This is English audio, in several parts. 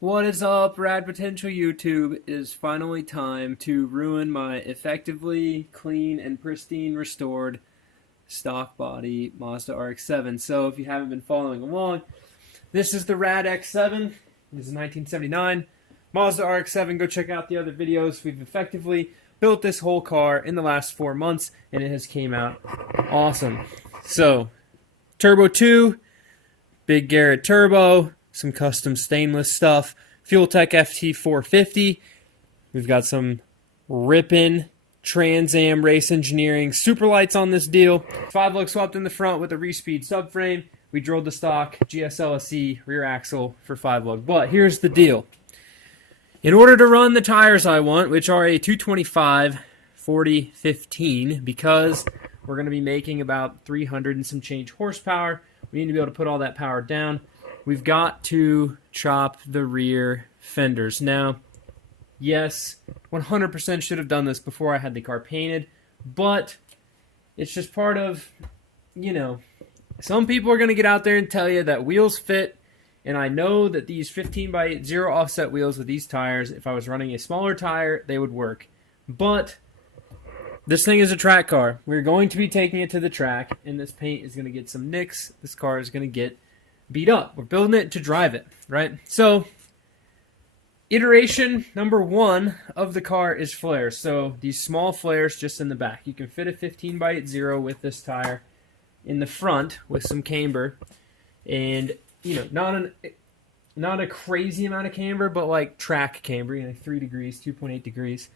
What is up, Rad Potential YouTube? It is finally time to ruin my effectively clean and pristine restored stock body Mazda RX-7. So if you haven't been following along, this is the RADX7. This is 1979 Mazda RX-7. Go check out the other videos. We've effectively built this whole car in the last 4 months, and it has came out awesome. So, Turbo 2, Big Garrett Turbo, some custom stainless stuff, Fuel Tech FT450. We've got some ripping Trans Am race engineering super lights on this deal. 5-lug swapped in the front with a Respeed subframe. We drilled the stock GSLSE rear axle for 5-lug. But here's the deal. In order to run the tires I want, which are a 225 40-15, because we're going to be making about 300 and some change horsepower, we need to be able to put all that power down. We've got to chop the rear fenders. Now, yes, 100% should have done this before I had the car painted, but it's just part of, you know, some people are going to get out there and tell you that wheels fit, and I know that these 15x8 zero offset wheels with these tires, if I was running a smaller tire, they would work. But this thing is a track car. We're going to be taking it to the track, and this paint is going to get some nicks. This car is going to get beat up. We're building it to drive it, right? So, iteration number 1 of the car is flares. So, these small flares just in the back. You can fit a 15x8 zero with this tire in the front with some camber, and you know, not a crazy amount of camber, but like track camber, you know, 3 degrees, 2.8 degrees.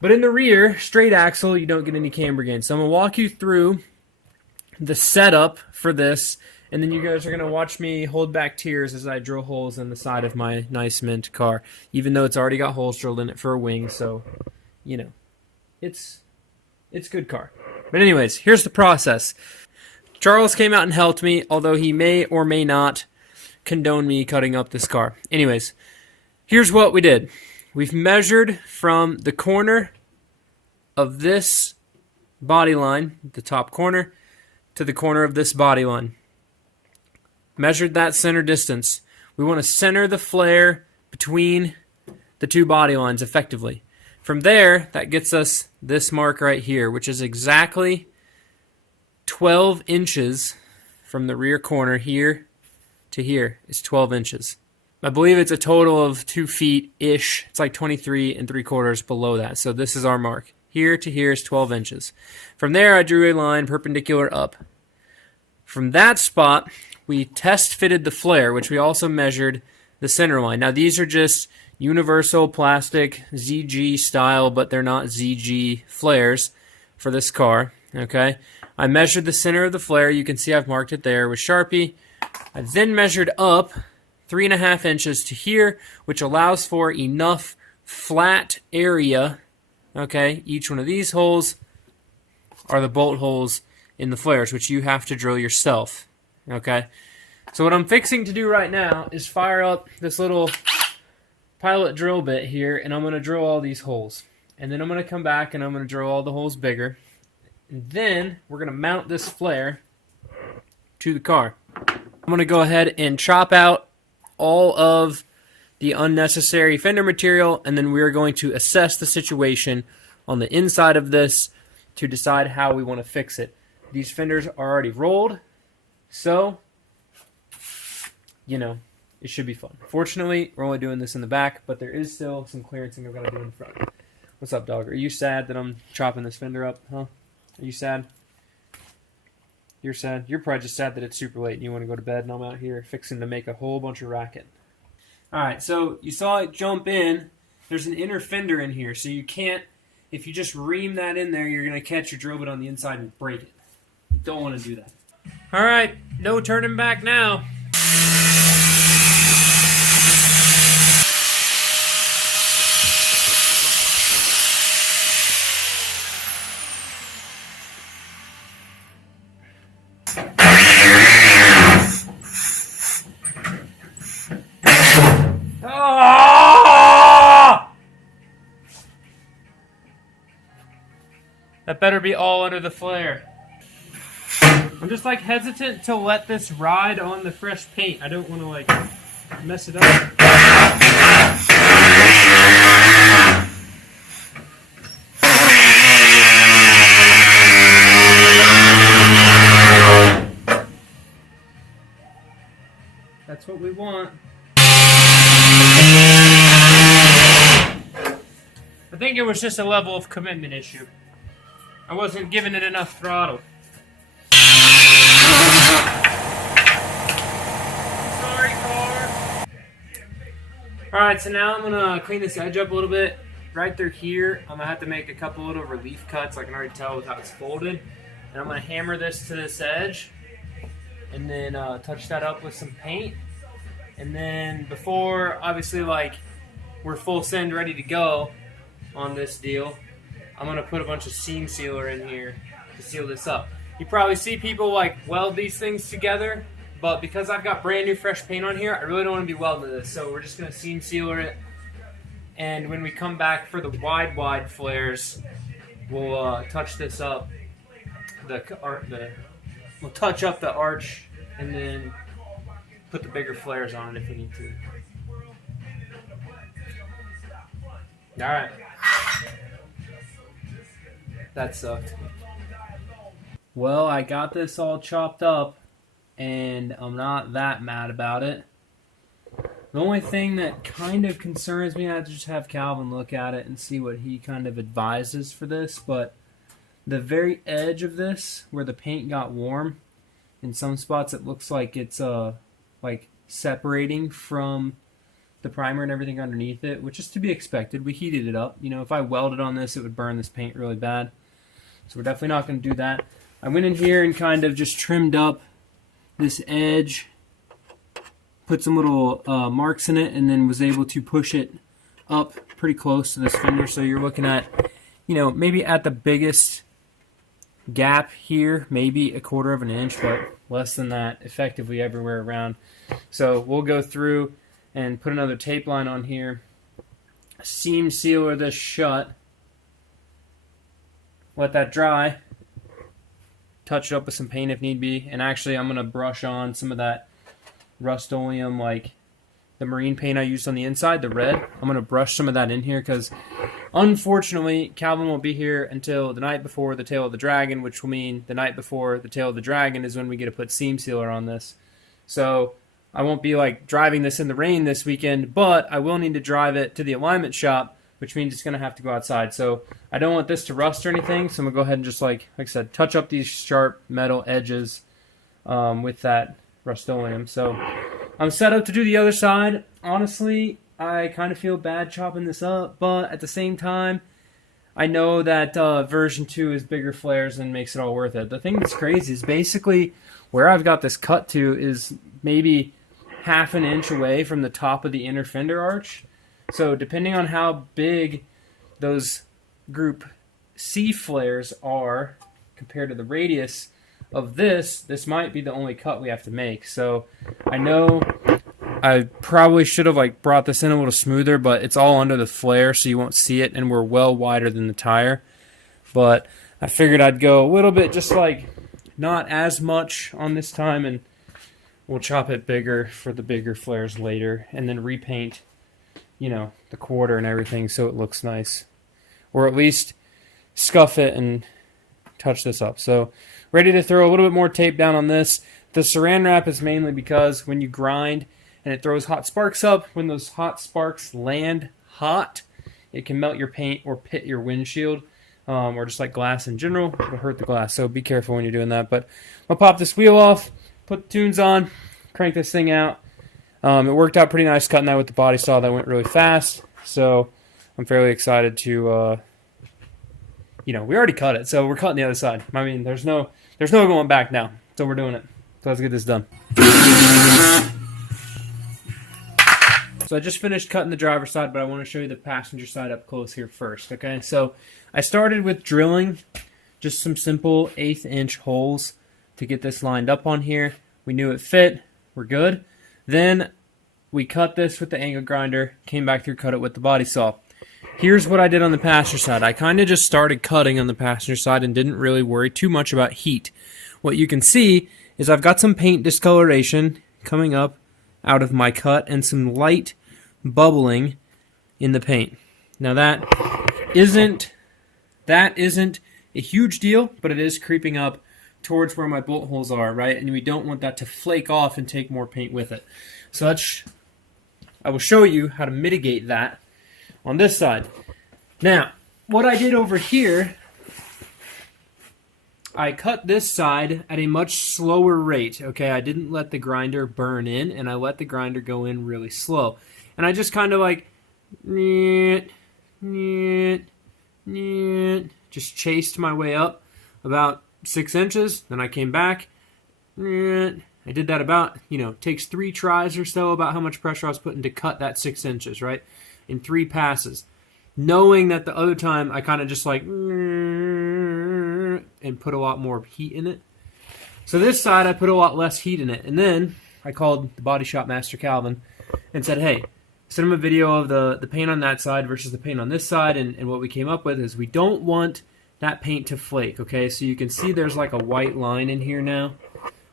But in the rear, straight axle, you don't get any camber gain. So I'm gonna walk you through the setup for this, and then you guys are gonna watch me hold back tears as I drill holes in the side of my nice mint car, even though it's already got holes drilled in it for a wing. So, you know, it's a good car. But anyways, here's the process. Charles came out and helped me, although he may or may not condone me cutting up this car. Anyways, here's what we did. We've measured from the corner of this body line, the top corner, to the corner of this body line. Measured that center distance. We want to center the flare between the two body lines effectively. From there, that gets us this mark right here, which is exactly 12 inches from the rear corner here to here is 12 inches. I believe it's a total of 2 feet-ish. It's like 23 3/4 below that. So this is our mark. Here to here is 12 inches. From there, I drew a line perpendicular up. From that spot, we test fitted the flare, which we also measured the center line. Now these are just universal plastic ZG style, but they're not ZG flares for this car. Okay, I measured the center of the flare. You can see I've marked it there with Sharpie. I then measured up 3.5 inches to here, which allows for enough flat area. Okay, each one of these holes are the bolt holes in the flares, which you have to drill yourself. Okay, so what I'm fixing to do right now is fire up this little pilot drill bit here, and I'm going to drill all these holes. And then I'm going to come back and I'm going to drill all the holes bigger. And then we're going to mount this flare to the car. I'm going to go ahead and chop out all of the unnecessary fender material, and then we're going to assess the situation on the inside of this to decide how we want to fix it. These fenders are already rolled, so, you know, it should be fun. Fortunately, we're only doing this in the back, but there is still some clearancing I've got to do in the front. What's up, dog? Are you sad that I'm chopping this fender up, huh? Are you sad? You're sad? You're probably just sad that it's super late and you want to go to bed, and I'm out here fixing to make a whole bunch of racket. Alright, so you saw it jump in. There's an inner fender in here, so you can't, if you just ream that in there, you're going to catch your drill bit on the inside and break it. You don't want to do that. Alright, no turning back now. That better be all under the flare. I'm just like hesitant to let this ride on the fresh paint. I don't want to like mess it up. That's what we want. I think it was just a level of commitment issue. I wasn't giving it enough throttle. Sorry, car. Alright, so now I'm going to clean this edge up a little bit. Right through here, I'm going to have to make a couple little relief cuts. I can already tell with how it's folded. And I'm going to hammer this to this edge. And then touch that up with some paint. And then before, obviously, like, we're full send ready to go on this deal, I'm going to put a bunch of seam sealer in here to seal this up. You probably see people, like, weld these things together, but because I've got brand new fresh paint on here, I really don't want to be welding this, so we're just going to seam sealer it. And when we come back for the wide flares, we'll touch this up. We'll touch up the arch and then put the bigger flares on it if we need to. Alright. That sucked. Well, I got this all chopped up, and I'm not that mad about it. The only thing that kind of concerns me, I have to just have Calvin look at it and see what he kind of advises for this, but the very edge of this, where the paint got warm, in some spots it looks like it's like separating from the primer and everything underneath it, which is to be expected. We heated it up. You know, if I welded on this, it would burn this paint really bad. So we're definitely not going to do that. I went in here and kind of just trimmed up this edge, put some little marks in it, and then was able to push it up pretty close to this fender. So you're looking at, you know, maybe at the biggest gap here, maybe 1/4 of an inch, but less than that effectively everywhere around. So we'll go through and put another tape line on here, seam sealer this shut, let that dry, touch it up with some paint if need be, and actually I'm going to brush on some of that Rust-Oleum, like the marine paint I used on the inside, the red. I'm going to brush some of that in here because unfortunately Calvin won't be here until the night before the Tail of the Dragon, which will mean the night before the Tail of the Dragon is when we get to put seam sealer on this. So I won't be like driving this in the rain this weekend, but I will need to drive it to the alignment shop, which means it's going to have to go outside. So I don't want this to rust or anything, so I'm going to go ahead and just, like I said, touch up these sharp metal edges with that Rust-Oleum. So I'm set up to do the other side. Honestly, I kind of feel bad chopping this up, but at the same time, I know that version 2 is bigger flares and makes it all worth it. The thing that's crazy is basically where I've got this cut to is maybe 1/2 inch away from the top of the inner fender arch. So depending on how big those Group C flares are compared to the radius of this might be the only cut we have to make. So I know I probably should have like brought this in a little smoother, but it's all under the flare so you won't see it, and we're well wider than the tire. But I figured I'd go a little bit, just like not as much on this time, and we'll chop it bigger for the bigger flares later, and then repaint, you know, the quarter and everything so it looks nice. Or at least scuff it and touch this up. So ready to throw a little bit more tape down on this. The saran wrap is mainly because when you grind and it throws hot sparks up, when those hot sparks land hot, it can melt your paint or pit your windshield, or just like glass in general. It'll hurt the glass, so be careful when you're doing that. But I'll pop this wheel off, put the tunes on, crank this thing out. It worked out pretty nice cutting that with the body saw. That went really fast, so I'm fairly excited to, you know, we already cut it, so we're cutting the other side. I mean, there's no going back now, so we're doing it. So let's get this done. So I just finished cutting the driver's side, but I want to show you the passenger side up close here first, okay? So I started with drilling just some simple 1/8 inch holes to get this lined up on here. We knew it fit. We're good. Then we cut this with the angle grinder, came back through, cut it with the body saw. Here's what I did on the passenger side. I kind of just started cutting on the passenger side and didn't really worry too much about heat. What you can see is I've got some paint discoloration coming up out of my cut and some light bubbling in the paint. Now that isn't a huge deal, but it is creeping up towards where my bolt holes are, right? And we don't want that to flake off and take more paint with it. So I will show you how to mitigate that on this side. Now, what I did over here, I cut this side at a much slower rate, okay? I didn't let the grinder burn in, and I let the grinder go in really slow. And I just kind of like, just chased my way up about 6 inches. Then I came back. I did that about, takes 3 tries or so, about how much pressure I was putting to cut that 6 inches, right? In 3 passes. Knowing that the other time I kind of just like, and put a lot more heat in it. So this side I put a lot less heat in it. And then I called the body shop master, Calvin, and said, hey, send him a video of the paint on that side versus the paint on this side. And what we came up with is we don't want that paint to flake, okay? So you can see there's like a white line in here now.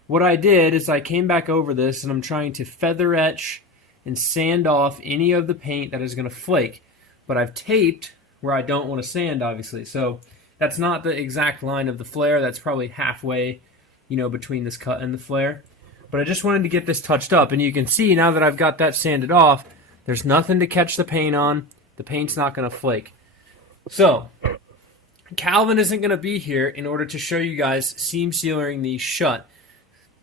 What I did is I came back over this and I'm trying to feather etch and sand off any of the paint that is going to flake. But I've taped where I don't want to sand, obviously. So that's not the exact line of the flare. That's probably halfway, between this cut and the flare. But I just wanted to get this touched up. And you can see now that I've got that sanded off, there's nothing to catch the paint on. The paint's not going to flake. So Calvin isn't going to be here in order to show you guys seam sealing these shut.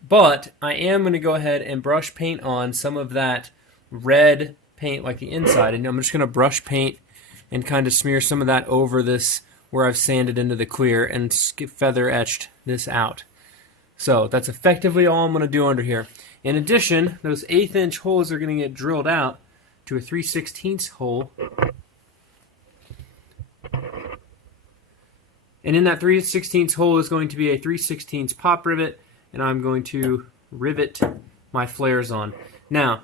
But I am going to go ahead and brush paint on some of that red paint like the inside. And I'm just going to brush paint and kind of smear some of that over this where I've sanded into the clear and feather etched this out. So that's effectively all I'm going to do under here. In addition, those 1/8 inch holes are going to get drilled out to a 3/16 hole. And in that 3/16 hole is going to be a 3/16 pop rivet, and I'm going to rivet my flares on. Now,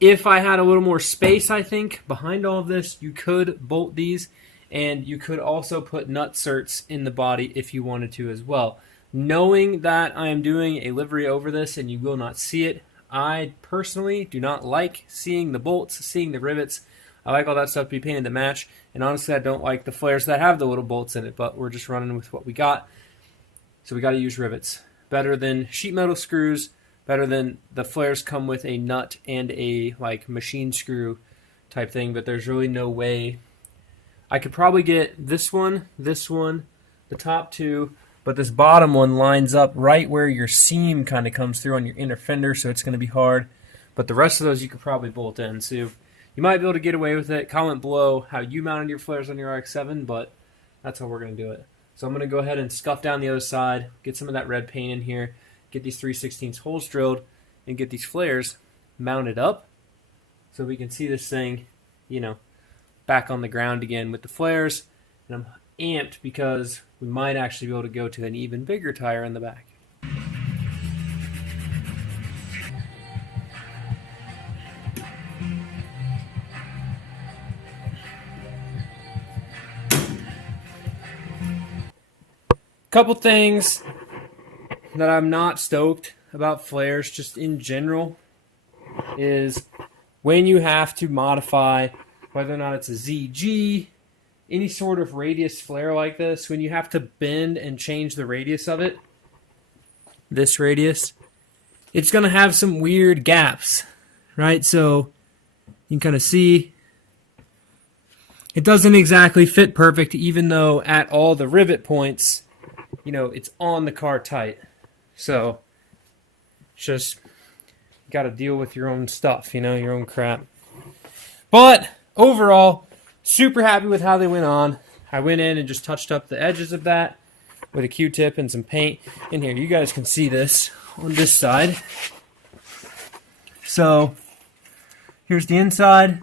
if I had a little more space, I think, behind all of this, you could bolt these, and you could also put nut certs in the body if you wanted to as well. Knowing that I am doing a livery over this and you will not see it, I personally do not like seeing the bolts, seeing the rivets. I like all that stuff to be painted to match, and honestly I don't like the flares that have the little bolts in it, but we're just running with what we got. So we got to use rivets. Better than sheet metal screws, better than the flares come with a nut and a machine screw type thing, but there's really no way. I could probably get this one, the top two, but this bottom one lines up right where your seam kind of comes through on your inner fender, so it's going to be hard. But the rest of those you could probably bolt in. So you might be able to get away with it. Comment below how you mounted your flares on your RX7, but that's how we're going to do it. So I'm going to go ahead and scuff down the other side, get some of that red paint in here, get these 3/16 holes drilled, and get these flares mounted up so we can see this thing, back on the ground again with the flares. And I'm amped because we might actually be able to go to an even bigger tire in the back. Couple things that I'm not stoked about flares just in general is when you have to modify, whether or not it's a ZG, any sort of radius flare like this, when you have to bend and change the radius of it, this radius, it's going to have some weird gaps, right? So you can kind of see it doesn't exactly fit perfect, even though at all the rivet points, it's on the car tight. So just got to deal with your own stuff, your own crap. But overall, super happy with how they went on. I went in and just touched up the edges of that with a Q-tip and some paint. In here, you guys can see this on this side. So here's the inside,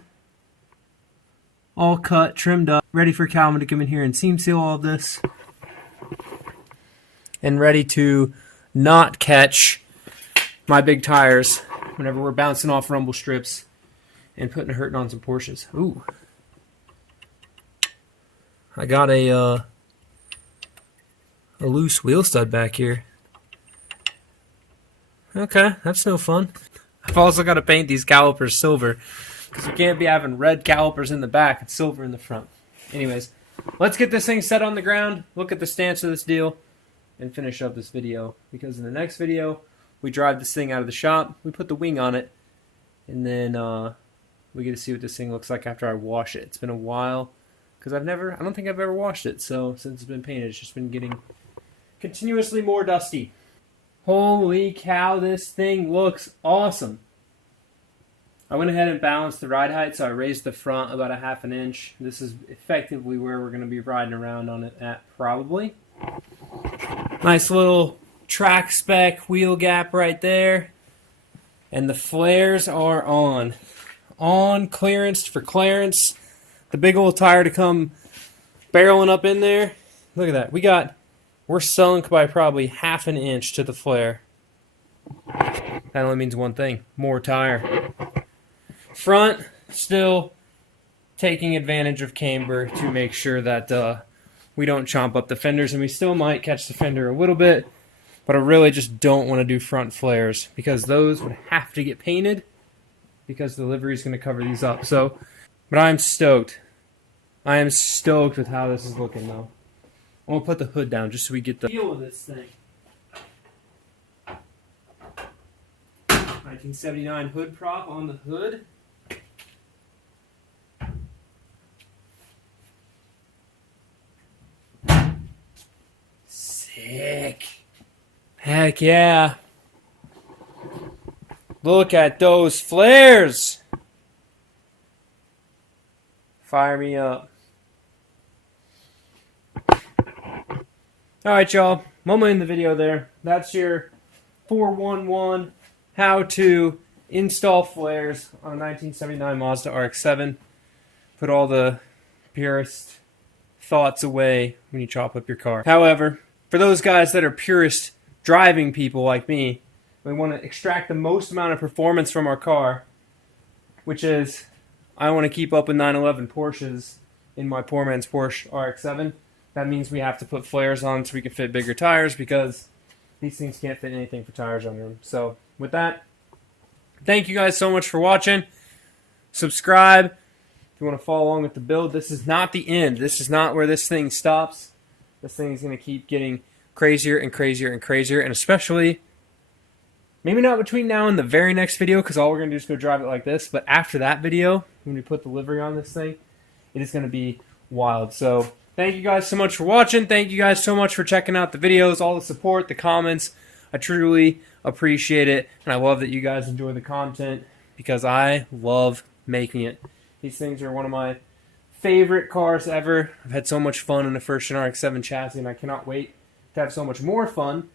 all cut, trimmed up, ready for Calvin to come in here and seam seal all of this, and ready to not catch my big tires whenever we're bouncing off rumble strips and putting a hurting on some Porsches. Ooh. I got a loose wheel stud back here. Okay, that's no fun. I've also got to paint these calipers silver because you can't be having red calipers in the back and silver in the front. Anyways, let's get this thing set on the ground, look at the stance of this deal, and finish up this video. Because in the next video, we drive this thing out of the shop, we put the wing on it, and then we get to see what this thing looks like after I wash it. It's been a while because I don't think I've ever washed it. So since it's been painted, it's just been getting continuously more dusty. Holy cow, this thing looks awesome. I went ahead and balanced the ride height, so I raised the front about a half an inch. This is effectively where we're going to be riding around on it at, probably. Nice little track spec wheel gap right there. And the flares are on. On clearance for Clarence. The big old tire to come barreling up in there. Look at that. We're sunk by probably half an inch to the flare. That only means one thing. More tire. Front, still taking advantage of camber to make sure that we don't chomp up the fenders, and we still might catch the fender a little bit, but I really just don't want to do front flares because those would have to get painted because the livery is going to cover these up. So, but I'm stoked. I am stoked with how this is looking though. I'm going to put the hood down just so we get the feel of this thing. 1979 hood prop on the hood. Sick. Heck yeah. Look at those flares. Fire me up. Alright, y'all. Moment in the video there. That's your 411 how to install flares on a 1979 Mazda RX-7. Put all the purist thoughts away when you chop up your car. However, for those guys that are purist driving people like me, we want to extract the most amount of performance from our car, which is, I want to keep up with 911 Porsches in my poor man's Porsche RX-7. That means we have to put flares on so we can fit bigger tires because these things can't fit anything for tires under them. So with that, thank you guys so much for watching. Subscribe if you want to follow along with the build. This is not the end. This is not where this thing stops. This thing is going to keep getting crazier and crazier and crazier, and especially, maybe not between now and the very next video because all we're going to do is go drive it like this, but after that video, when we put the livery on this thing, it is going to be wild. So thank you guys so much for watching. Thank you guys so much for checking out the videos, all the support, the comments. I truly appreciate it, and I love that you guys enjoy the content because I love making it. These things are one of my favorite cars ever. I've had so much fun in the first gen RX-7 chassis, and I cannot wait to have so much more fun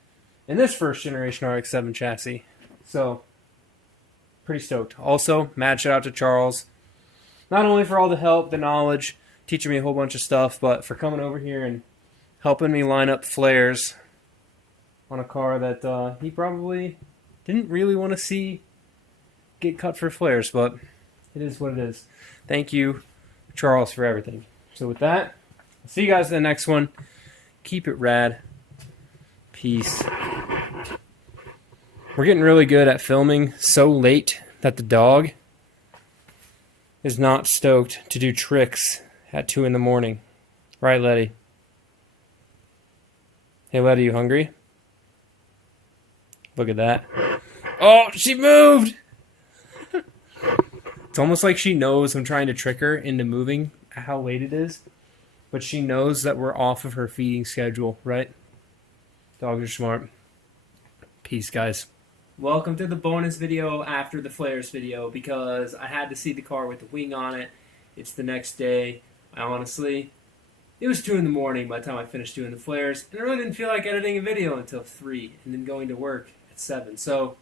in this first generation RX-7 chassis. So, pretty stoked. Also, mad shout out to Charles. Not only for all the help, the knowledge, teaching me a whole bunch of stuff, but for coming over here and helping me line up flares on a car that he probably didn't really want to see get cut for flares, but it is what it is. Thank you, Charles, for everything. So with that, I'll see you guys in the next one. Keep it rad. Peace. We're getting really good at filming so late that the dog is not stoked to do tricks at 2 in the morning. Right, Letty? Hey, Letty, you hungry? Look at that. Oh, she moved! It's almost like she knows I'm trying to trick her into moving how late it is, but she knows that we're off of her feeding schedule, right? Dogs are smart. Peace, guys. Welcome to the bonus video after the flares video because I had to see the car with the wing on it. It's the next day. It was 2 in the morning by the time I finished doing the flares, and I really didn't feel like editing a video until 3 and then going to work at 7. So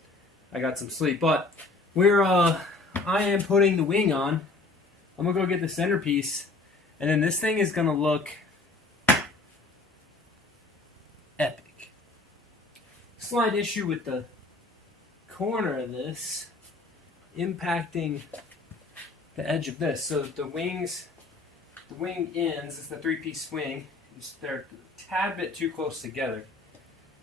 I got some sleep, but I am putting the wing on. I'm going to go get the centerpiece, and then this thing is going to look epic. Slight issue with the corner of this impacting the edge of this. So the wing ends, it's the 3-piece wing, they're a tad bit too close together.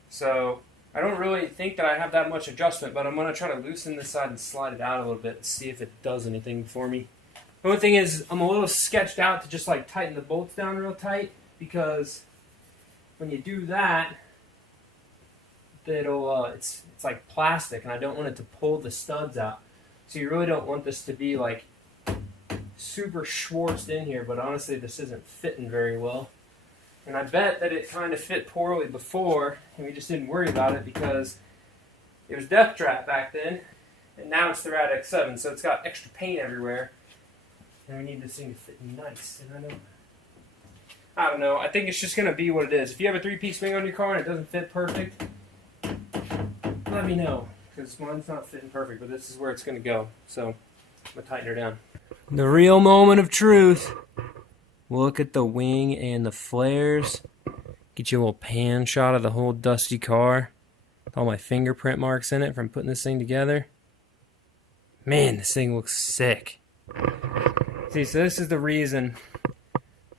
So I don't really think that I have that much adjustment, but I'm going to try to loosen this side and slide it out a little bit and see if it does anything for me. The only thing is I'm a little sketched out to just like tighten the bolts down real tight, because when you do that, it's like plastic, and I don't want it to pull the studs out. So you really don't want this to be like super schwartzed in here, but honestly this isn't fitting very well. And I bet that it kind of fit poorly before, and we just didn't worry about it because it was Death Trap back then, and now it's the RADX7, so it's got extra paint everywhere, and we need this thing to fit nice. And I don't know. I think it's just going to be what it is. If you have a 3-piece wing on your car and it doesn't fit perfect, let me know, because mine's not fitting perfect, but this is where it's going to go. So I'm going to tighten her down. The real moment of truth. Look at the wing and the flares. Get you a little pan shot of the whole dusty car. With all my fingerprint marks in it from putting this thing together. Man, this thing looks sick. See, so this is the reason.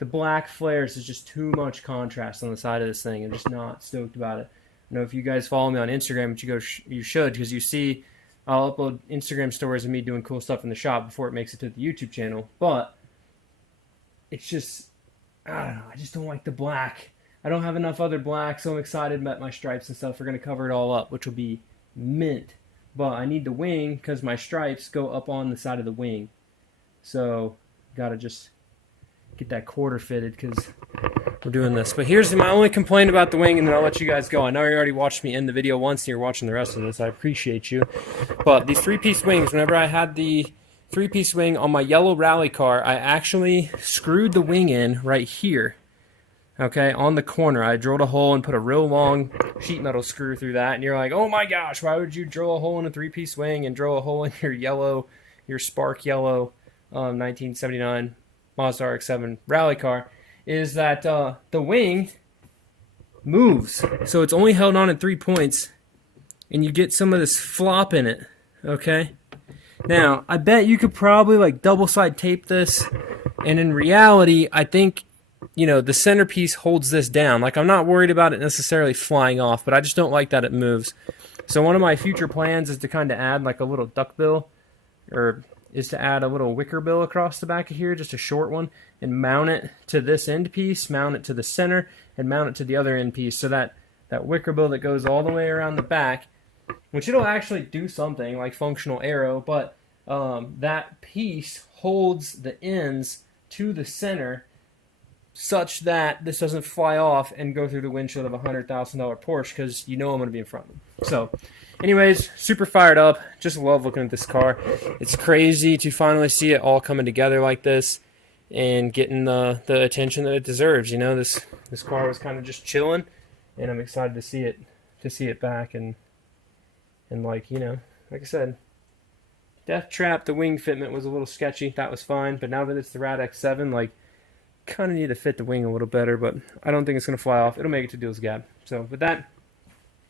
The black flares is just too much contrast on the side of this thing. I'm just not stoked about it. I know if you guys follow me on Instagram, but you should, because you see I'll upload Instagram stories of me doing cool stuff in the shop before it makes it to the YouTube channel. But it's just, I don't know, I just don't like the black. I don't have enough other black, so I'm excited about my stripes and stuff. We're going to cover it all up, which will be mint. But I need the wing because my stripes go up on the side of the wing. So, got to just get that quarter fitted because we're doing this. But here's my only complaint about the wing, and then I'll let you guys go. I know you already watched me end the video once, and you're watching the rest of this. I appreciate you. But these 3-piece wings, whenever I had the 3-piece wing on my yellow rally car, I actually screwed the wing in right here. Okay, on the corner. I drilled a hole and put a real long sheet metal screw through that. And you're like, oh my gosh, why would you drill a hole in a 3-piece wing and drill a hole in your spark yellow 1979 Mazda RX-7 rally car? Is that the wing moves. So it's only held on at 3 points, and you get some of this flop in it. Okay? Now, I bet you could probably like double side tape this, and in reality, I think, you know, the centerpiece holds this down. Like, I'm not worried about it necessarily flying off, but I just don't like that it moves. So one of my future plans is to kind of add like a little duckbill, or is to add a little wicker bill across the back of here, just a short one, and mount it to this end piece, mount it to the center, and mount it to the other end piece, so that wicker bill that goes all the way around the back, which it'll actually do something like functional arrow, but that piece holds the ends to the center such that this doesn't fly off and go through the windshield of a $100,000 Porsche, because you know I'm going to be in front of them. So anyways, super fired up. Just love looking at this car. It's crazy to finally see it all coming together like this and getting the attention that it deserves. You know, this car was kind of just chilling, and I'm excited to see it back, and like, you know, like I said, Death Trap, the wing fitment was a little sketchy. That was fine, but now that it's the RADX7, like, kind of need to fit the wing a little better, but I don't think it's going to fly off. It'll make it to Deal's Gab. So with that,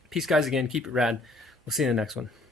peace guys again, keep it rad. We'll see you in the next one.